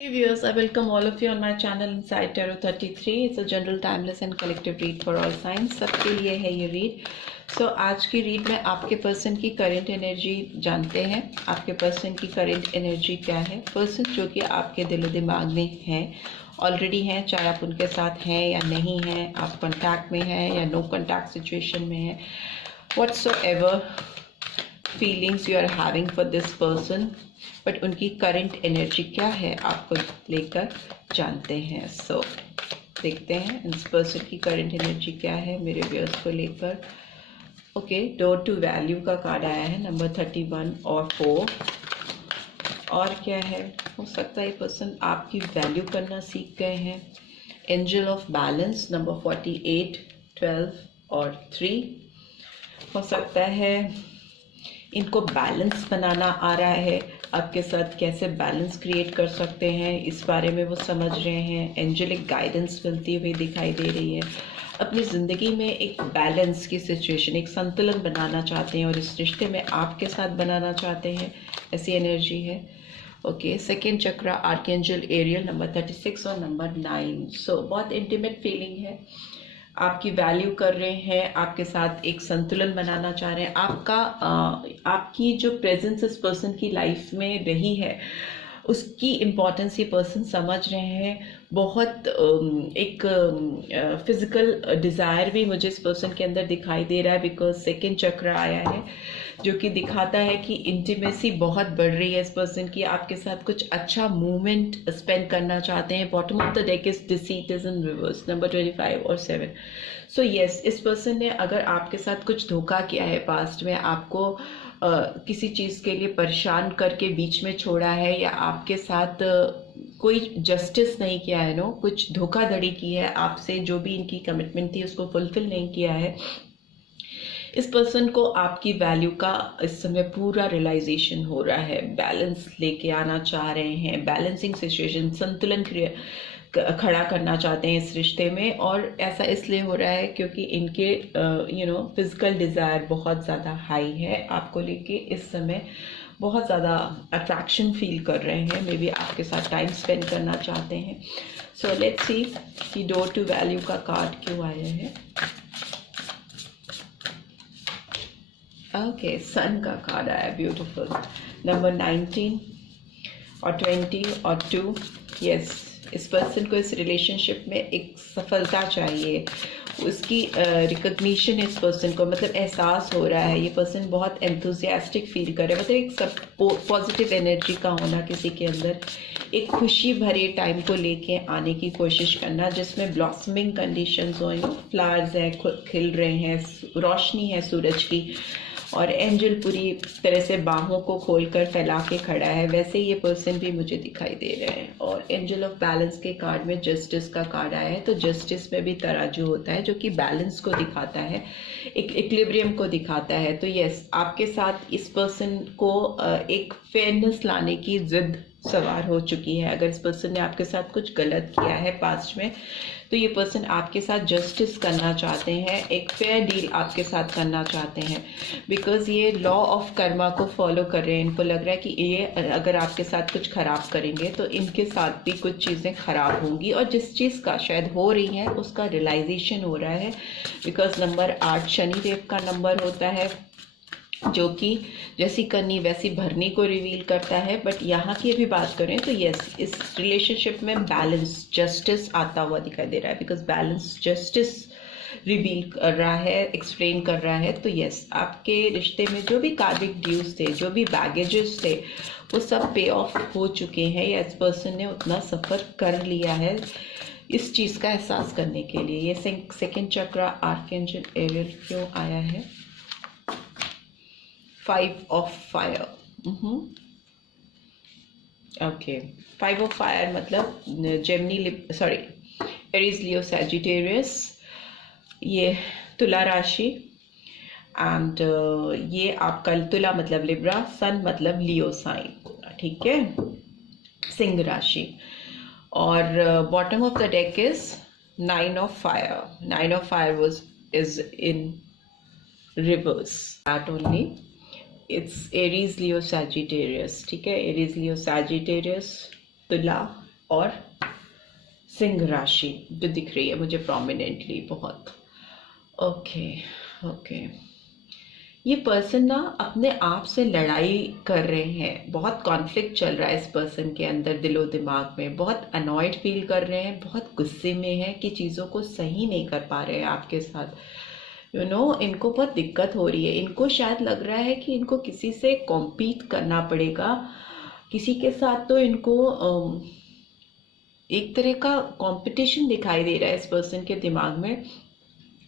Hey viewers, I welcome all of you on my channel Inside Tarot 33. It's a general, timeless and collective read for all signs. सबके लिए है ये read. आज की read में आपके पर्सन की करंट एनर्जी जानते हैं. आपके पर्सन की करंट एनर्जी क्या है. पर्सन जो कि आपके दिलो दिमाग में है, ऑलरेडी हैं, चाहे आप उनके साथ हैं या नहीं हैं, आप कॉन्टैक्ट में हैं या नो कॉन्टैक्ट सिचुएशन में हैं, whatsoever feelings you are having for this person, but उनकी करंट एनर्जी क्या है आपको लेकर जानते हैं. देखते हैं इस पर्सन की करंट एनर्जी क्या है मेरे व्यूअर्स को लेकर. ओके, डोर टू वैल्यू का कार्ड आया है, नंबर 31 और 4. और क्या है, हो सकता है ये पर्सन आपकी वैल्यू करना सीख गए हैं. एंजल ऑफ बैलेंस, नंबर 48, 12 और 3. हो सकता है इनको बैलेंस बनाना आ रहा है, आपके साथ कैसे बैलेंस क्रिएट कर सकते हैं इस बारे में वो समझ रहे हैं. एंजेलिक गाइडेंस मिलती हुई दिखाई दे रही है. अपनी ज़िंदगी में एक बैलेंस की सिचुएशन, एक संतुलन बनाना चाहते हैं और इस रिश्ते में आपके साथ बनाना चाहते हैं, ऐसी एनर्जी है. ओके, सेकेंड चक्रा आर्कएंजल एरियल, नंबर 36 और नंबर 9. बहुत इंटीमेट फीलिंग है. आपकी वैल्यू कर रहे हैं, आपके साथ एक संतुलन बनाना चाह रहे हैं. आपकी जो प्रेजेंस इस पर्सन की लाइफ में रही है उसकी इम्पोर्टेंस ये पर्सन समझ रहे हैं. बहुत एक फिजिकल डिज़ायर भी मुझे इस पर्सन के अंदर दिखाई दे रहा है, बिकॉज सेकेंड चक्र आया है जो कि दिखाता है कि इंटीमेसी बहुत बढ़ रही है इस पर्सन की. आपके साथ कुछ अच्छा मूवमेंट स्पेंड करना चाहते हैं. Bottom of the deck is deceit is in reverse, number 25 और 7. यस, इस पर्सन ने अगर आपके साथ कुछ धोखा किया है पास्ट में, आपको किसी चीज़ के लिए परेशान करके बीच में छोड़ा है, या आपके साथ कोई जस्टिस नहीं किया है, कुछ धोखाधड़ी की है आपसे, जो भी इनकी कमिटमेंट थी उसको फुलफिल नहीं किया है. इस पर्सन को आपकी वैल्यू का इस समय पूरा रियलाइजेशन हो रहा है. बैलेंस लेके आना चाह रहे हैं, बैलेंसिंग सिचुएशन, संतुलन खड़ा करना चाहते हैं इस रिश्ते में. और ऐसा इसलिए हो रहा है क्योंकि इनके फिजिकल डिज़ायर बहुत ज़्यादा हाई है आपको लेके. इस समय बहुत ज़्यादा अट्रैक्शन फील कर रहे हैं, मे बी आपके साथ टाइम स्पेंड करना चाहते हैं. लेट्स सी कि डोर टू वैल्यू का कार्ड क्यों आया है. ओके, सन का कार्ड आया, ब्यूटीफुल. नंबर 19 और 20 और 2. यस, इस पर्सन को इस रिलेशनशिप में एक सफलता चाहिए, उसकी रिकग्निशन इस पर्सन को, मतलब एहसास हो रहा है. ये पर्सन बहुत एंथुजियास्टिक फील कर रहा है, मतलब एक पॉजिटिव एनर्जी का होना किसी के अंदर, एक खुशी भरे टाइम को लेके आने की कोशिश करना जिसमें ब्लॉसमिंग कंडीशंस हो, फ्लावर्स हैं, खिल रहे हैं, रोशनी है सूरज की, और एंजल पूरी तरह से बाहों को खोलकर फैला के खड़ा है. वैसे ये पर्सन भी मुझे दिखाई दे रहे हैं. और एंजल ऑफ बैलेंस के कार्ड में जस्टिस का कार्ड आया है. तो जस्टिस में भी तराजू होता है जो कि बैलेंस को दिखाता है, एक इक्विलिब्रियम को दिखाता है. तो यस, आपके साथ इस पर्सन को एक फेयरनेस लाने की जिद सवार हो चुकी है. अगर इस पर्सन ने आपके साथ कुछ गलत किया है पास्ट में, तो ये पर्सन आपके साथ जस्टिस करना चाहते हैं, एक फेयर डील आपके साथ करना चाहते हैं, बिकॉज ये लॉ ऑफ कर्मा को फॉलो कर रहे हैं. इनको लग रहा है कि ये अगर आपके साथ कुछ खराब करेंगे तो इनके साथ भी कुछ चीज़ें खराब होंगी, और जिस चीज़ का शायद हो रही है उसका रियलाइजेशन हो रहा है. बिकॉज नंबर 8 शनिदेव का नंबर होता है, जो कि जैसी करनी वैसी भरनी को रिवील करता है. बट यहाँ की भी बात करें तो यस, इस रिलेशनशिप में बैलेंस, जस्टिस आता हुआ दिखाई दे रहा है, बिकॉज बैलेंस जस्टिस रिवील कर रहा है, एक्सप्लेन कर रहा है. तो यस, आपके रिश्ते में जो भी कार्मिक ड्यूज थे, जो भी बैगेजेस थे, वो सब पे ऑफ हो चुके हैं, या इस पर्सन ने उतना सफ़र कर लिया है इस चीज़ का एहसास करने के लिए. ये सेकेंड चक्र आर्कएंजल एरियल क्यों आया है. 5 of fire. Okay, 5 of fire मतलब जेमिनी, सॉरी, एरीज, लियो, सैजिटेरियस. ये तुला राशि, एंड ये आपका तुला मतलब लिब्रा, सन मतलब लियो साइन, ठीक है, सिंह राशि. और bottom of the deck is 9 of fire. 9 of fire is in reverse. That only. It's Aries, Leo, Sagittarius. ठीक है, Aries, Leo, Sagittarius, तुला, और सिंह राशि जो दिख रही है मुझे प्रोमिनेंटली बहुत। ओके ओके, ये पर्सन ना अपने आप से लड़ाई कर रहे हैं, बहुत कॉन्फ्लिक्ट चल रहा है इस पर्सन के अंदर, दिलो दिमाग में बहुत अनॉयड फील कर रहे हैं, बहुत गुस्से में है कि चीज़ों को सही नहीं कर पा रहे हैं आपके साथ। इनको बहुत दिक्कत हो रही है। इनको शायद लग रहा है कि इनको किसी से कॉम्पीट करना पड़ेगा, किसी के साथ। तो इनको एक तरह का कंपटीशन दिखाई दे रहा है इस पर्सन के दिमाग में।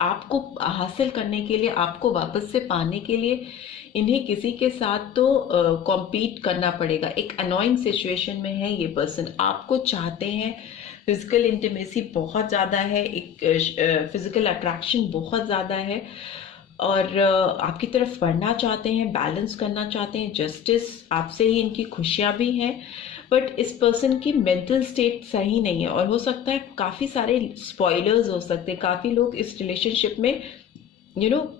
आपको हासिल करने के लिए, आपको वापस से पाने के लिए इन्हें किसी के साथ तो कॉम्पीट करना पड़ेगा। एक अनोइंग सिचुएशन में है ये पर्सन। आपको चाहते हैं, फिजिकल इंटीमेसी बहुत ज़्यादा है, एक फिजिकल अट्रैक्शन बहुत ज़्यादा है, और आपकी तरफ बढ़ना चाहते हैं, बैलेंस करना चाहते हैं, जस्टिस आपसे ही इनकी खुशियाँ भी हैं। बट इस पर्सन की मेंटल स्टेट सही नहीं है, और हो सकता है काफ़ी सारे स्पॉयलर्स हो सकते हैं। काफ़ी लोग इस रिलेशनशिप में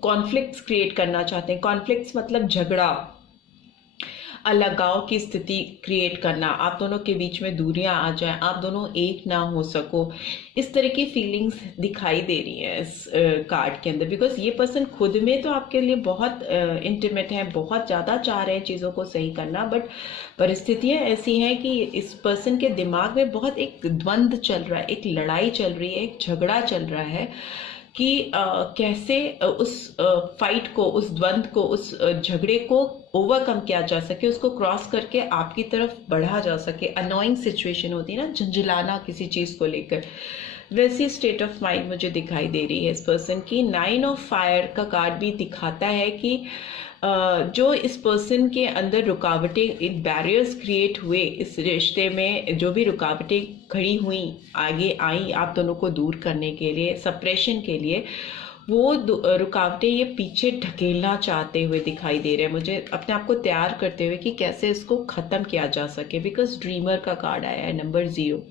कॉन्फ्लिक्ट्स क्रिएट करना चाहते हैं। कॉन्फ्लिक्ट्स मतलब झगड़ा, अलगाव की स्थिति क्रिएट करना, आप दोनों के बीच में दूरियां आ जाएं, आप दोनों एक ना हो सको, इस तरह की फीलिंग्स दिखाई दे रही हैं इस कार्ड के अंदर। बिकॉज ये पर्सन खुद में तो आपके लिए बहुत इंटीमेट है, बहुत ज़्यादा चाह रहे हैं चीज़ों को सही करना, बट परिस्थितियां ऐसी हैं कि इस पर्सन के दिमाग में बहुत एक द्वंद्व चल रहा है, एक लड़ाई चल रही है, एक झगड़ा चल रहा है कि कैसे उस फाइट को, उस द्वंद्व को, उस झगड़े को ओवरकम किया जा सके, उसको क्रॉस करके आपकी तरफ बढ़ा जा सके। अनोइंग सिचुएशन होती है ना, झंझलाना किसी चीज़ को लेकर, वैसी स्टेट ऑफ माइंड मुझे दिखाई दे रही है इस पर्सन की। 9 ऑफ फायर का कार्ड भी दिखाता है कि जो इस पर्सन के अंदर रुकावटें, बैरियर्स क्रिएट हुए इस रिश्ते में, जो भी रुकावटें खड़ी हुई, आगे आई आप दोनों को दूर करने के लिए, सप्रेशन के लिए, वो रुकावटें ये पीछे ढकेलना चाहते हुए दिखाई दे रहे हैं मुझे, अपने आप को तैयार करते हुए कि कैसे इसको ख़त्म किया जा सके। बिकॉज ड्रीमर का कार्ड आया है, नंबर 0।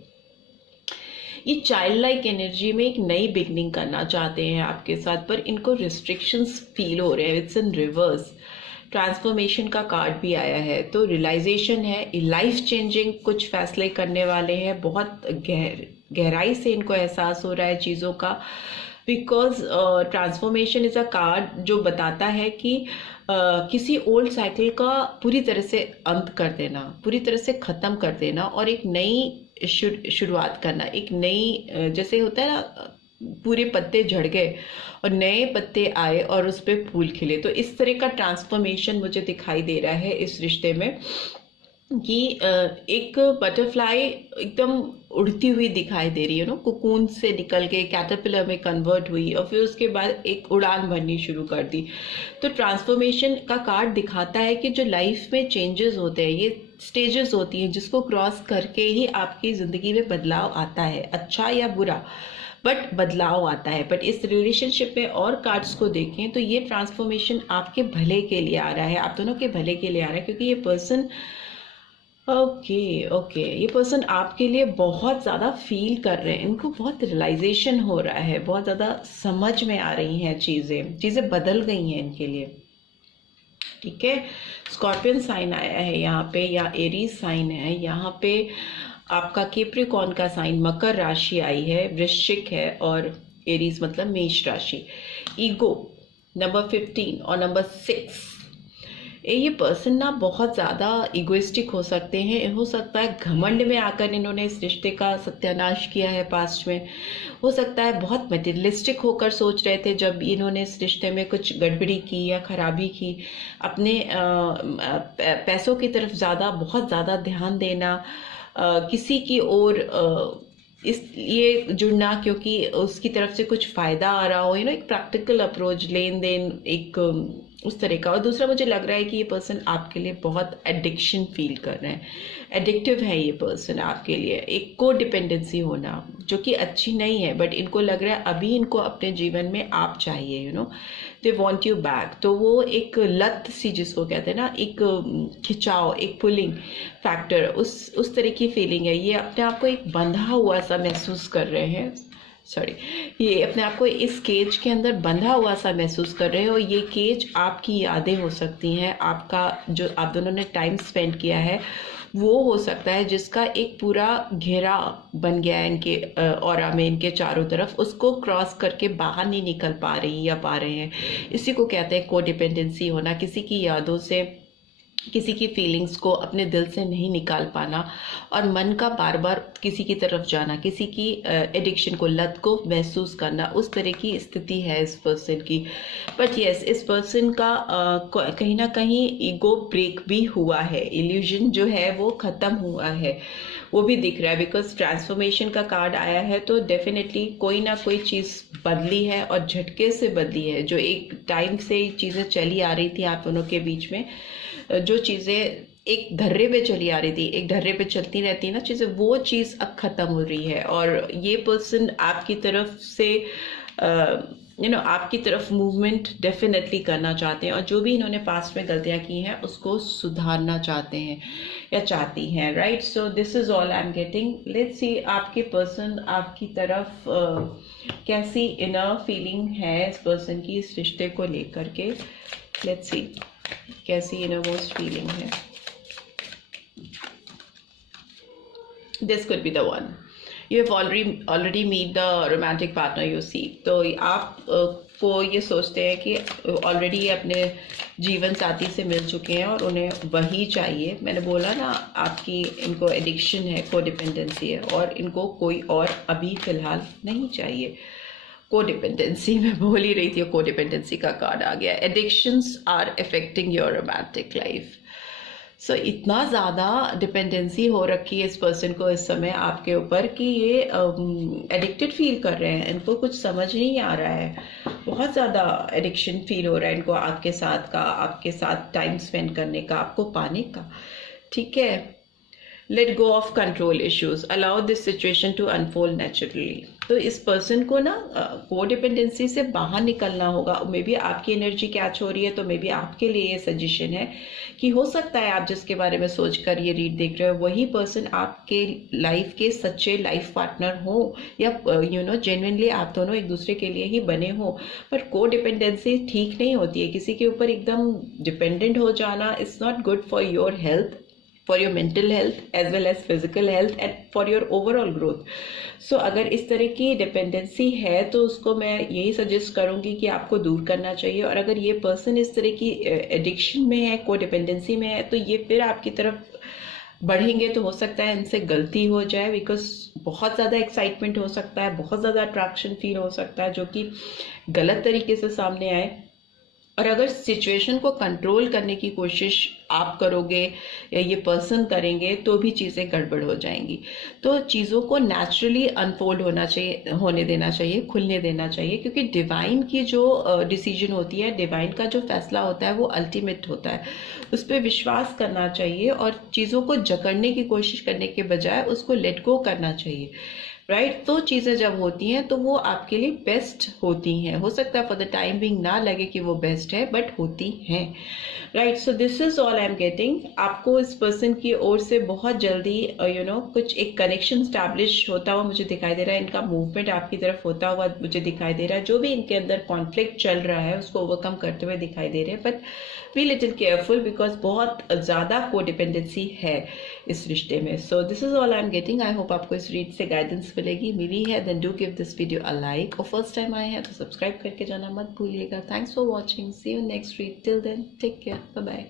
ये चाइल्ड लाइक एनर्जी में एक नई बिगनिंग करना चाहते हैं आपके साथ, पर इनको रिस्ट्रिक्शंस फील हो रहे हैं। It's in reverse. ट्रांसफॉर्मेशन का कार्ड भी आया है, तो रियलाइजेशन है, लाइफ चेंजिंग कुछ फैसले करने वाले हैं। बहुत गहराई से इनको एहसास हो रहा है चीज़ों का। Because transformation is a card जो बताता है कि किसी ओल्ड साइकिल का पूरी तरह से अंत कर देना, पूरी तरह से ख़त्म कर देना, और एक नई शुरुआत करना। एक नई, जैसे होता है ना, पूरे पत्ते झड़ गए और नए पत्ते आए और उस पर फूल खिले, तो इस तरह का ट्रांसफॉर्मेशन मुझे दिखाई दे रहा है इस रिश्ते में। कि एक बटरफ्लाई एकदम उड़ती हुई दिखाई दे रही है ना, कोकून से निकल के कैटरपिलर में कन्वर्ट हुई और फिर उसके बाद एक उड़ान भरनी शुरू कर दी। तो ट्रांसफॉर्मेशन का कार्ड दिखाता है कि जो लाइफ में चेंजेस होते हैं, ये स्टेजेस होती हैं जिसको क्रॉस करके ही आपकी ज़िंदगी में बदलाव आता है, अच्छा या बुरा, बट बदलाव आता है। बट इस रिलेशनशिप में और कार्ड्स को देखें तो ये ट्रांसफॉर्मेशन आपके भले के लिए आ रहा है, आप दोनों के भले के लिए आ रहा है, क्योंकि ये पर्सन ओके ये पर्सन आपके लिए बहुत ज़्यादा फील कर रहे हैं। इनको बहुत रियलाइजेशन हो रहा है, बहुत ज़्यादा समझ में आ रही हैं चीज़ें बदल गई हैं इनके लिए। ठीक है, स्कॉर्पियन साइन आया है यहाँ पे, या एरीज साइन है यहाँ पे। आपका कैप्रिकॉर्न का साइन मकर राशि आई है, वृश्चिक है, और एरीज मतलब मेष राशि। ईगो नंबर 15 और नंबर 6। ये पर्सन ना बहुत ज़्यादा इगोइस्टिक हो सकते हैं। हो सकता है घमंड में आकर इन्होंने इस रिश्ते का सत्यानाश किया है पास्ट में। हो सकता है बहुत मटेरियलिस्टिक होकर सोच रहे थे जब इन्होंने इस रिश्ते में कुछ गड़बड़ी की या खराबी की। अपने पैसों की तरफ बहुत ज़्यादा ध्यान देना, किसी की ओर इसलिए जुड़ना क्योंकि उसकी तरफ से कुछ फ़ायदा आ रहा हो, एक प्रैक्टिकल अप्रोच, लेन देन, एक उस तरह का। और दूसरा मुझे लग रहा है कि ये पर्सन आपके लिए बहुत एडिक्शन फील कर रहे हैं, एडिक्टिव है ये पर्सन आपके लिए। एक को डिपेंडेंसी होना जो कि अच्छी नहीं है, बट इनको लग रहा है अभी इनको अपने जीवन में आप चाहिए, दे वॉन्ट यू बैक। तो वो एक लत सी जिसको कहते हैं ना, एक खिंचाव, एक पुलिंग फैक्टर, उस तरह की फीलिंग है। ये अपने आप को एक बंधा हुआ सा महसूस कर रहे हैं सॉरी, ये अपने आप को इस केज के अंदर बंधा हुआ सा महसूस कर रहे हो। ये केज आपकी यादें हो सकती हैं, आपका जो आप दोनों ने टाइम स्पेंड किया है वो हो सकता है, जिसका एक पूरा घेरा बन गया है इनके ऑरा में, इनके चारों तरफ, उसको क्रॉस करके बाहर नहीं निकल पा रही या पा रहे हैं। इसी को कहते हैं कोडिपेंडेंसी होना, किसी की यादों से, किसी की फीलिंग्स को अपने दिल से नहीं निकाल पाना, और मन का बार बार किसी की तरफ जाना, किसी की एडिक्शन को, लत को महसूस करना, उस तरह की स्थिति है इस पर्सन की। बट यस, इस पर्सन का कहीं ना कहीं ईगो ब्रेक भी हुआ है, इल्यूजन जो है वो ख़त्म हुआ है, वो भी दिख रहा है। बिकॉज ट्रांसफॉर्मेशन का कार्ड आया है, तो डेफिनेटली कोई ना कोई चीज़ बदली है, और झटके से बदली है। जो एक टाइम से चीज़ें चली आ रही थी आप दोनों के बीच में, जो चीज़ें एक धर्रे पे चली आ रही थी, एक धर्रे पे चलती रहती है ना चीज़ें, वो चीज़ अब ख़त्म हो रही है। और ये पर्सन आपकी तरफ से आपकी तरफ मूवमेंट डेफिनेटली करना चाहते हैं, और जो भी इन्होंने पास्ट में गलतियां की हैं उसको सुधारना चाहते हैं या चाहती हैं, right. So this is all I am getting. Let's see आपके पर्सन आपकी तरफ कैसी इनर फीलिंग है इस पर्सन की इस रिश्ते को लेकर के। लेट्स सी कैसी इनरमोस्ट फीलिंग है। This could be the one you have already meet the romantic partner you seek. तो आप को ये सोचते हैं कि ऑलरेडी अपने जीवन साथी से मिल चुके हैं और उन्हें वही चाहिए। मैंने बोला ना, आपकी इनको एडिक्शन है, कोडिपेंडेंसी है, और इनको कोई और अभी फिलहाल नहीं चाहिए। कोडिपेंडेंसी में बोल ही रही थी, कोडिपेंडेंसी का कार्ड आ गया। Addictions are affecting your romantic life. So इतना ज़्यादा डिपेंडेंसी हो रखी है इस पर्सन को इस समय आपके ऊपर कि ये एडिक्टेड फील कर रहे हैं, इनको कुछ समझ नहीं आ रहा है। बहुत ज़्यादा एडिक्शन फील हो रहा है इनको आपके साथ का, आपके साथ टाइम स्पेंड करने का, आपको पाने का। ठीक है, let go of control issues, allow this situation to unfold naturally. तो इस पर्सन को ना कोडिपेंडेंसी से बाहर निकलना होगा। मे बी आपकी एनर्जी कैच हो रही है, तो मे बी आपके लिए ये सजेशन है कि हो सकता है आप जिसके बारे में सोचकर ये रीड देख रहे हो वही पर्सन आपके लाइफ के सच्चे लाइफ पार्टनर हो, या जेन्युइनली आप दोनों एक दूसरे के लिए ही बने हो। पर कोडिपेंडेंसी ठीक नहीं होती है, किसी के ऊपर एकदम डिपेंडेंट हो जाना it's not good for your health, for your mental health as well as physical health and for your overall growth. So अगर इस तरह की डिपेंडेंसी है तो उसको मैं यही सजेस्ट करूँगी कि आपको दूर करना चाहिए। और अगर ये पर्सन इस तरह की एडिक्शन में है, कोडिपेंडेंसी में है, तो ये फिर आपकी तरफ बढ़ेंगे तो हो सकता है इनसे गलती हो जाए। बिकॉज बहुत ज़्यादा एक्साइटमेंट हो सकता है, बहुत ज़्यादा अट्रैक्शन फील हो सकता है जो कि गलत तरीके से सामने आए। और अगर सिचुएशन को कंट्रोल करने की कोशिश आप करोगे या ये पर्सन करेंगे तो भी चीज़ें गड़बड़ हो जाएंगी। तो चीज़ों को नेचुरली अनफोल्ड होने देना चाहिए, खुलने देना चाहिए, क्योंकि डिवाइन की जो डिसीजन होती है, डिवाइन का जो फैसला होता है वो अल्टीमेट होता है। उस पर विश्वास करना चाहिए और चीज़ों को जकड़ने की कोशिश करने के बजाय उसको लेट गो करना चाहिए, राइट। तो चीज़ें जब होती हैं तो वो आपके लिए बेस्ट होती हैं। हो सकता है फॉर द टाइम बिंग ना लगे कि वो बेस्ट है, बट होती हैं, right. So this is all I am getting. आपको इस पर्सन की ओर से बहुत जल्दी कुछ एक कनेक्शन स्टैब्लिश होता हुआ मुझे दिखाई दे रहा है। इनका मूवमेंट आपकी तरफ होता हुआ मुझे दिखाई दे रहा है। जो भी इनके अंदर कॉन्फ्लिक्ट चल रहा है उसको ओवरकम करते हुए दिखाई दे रहे हैं। But be little careful because बहुत ज़्यादा कोडिपेंडेंसी है इस रिश्ते में। So this is all I am getting. I hope आपको इस रीड से गाइडेंस मिलेगी। मिली है then do give this video a like, और फर्स्ट टाइम आए हैं तो सब्सक्राइब करके जाना मत भूलिएगा। Thanks for watching, see you next read, till then take care, bye bye.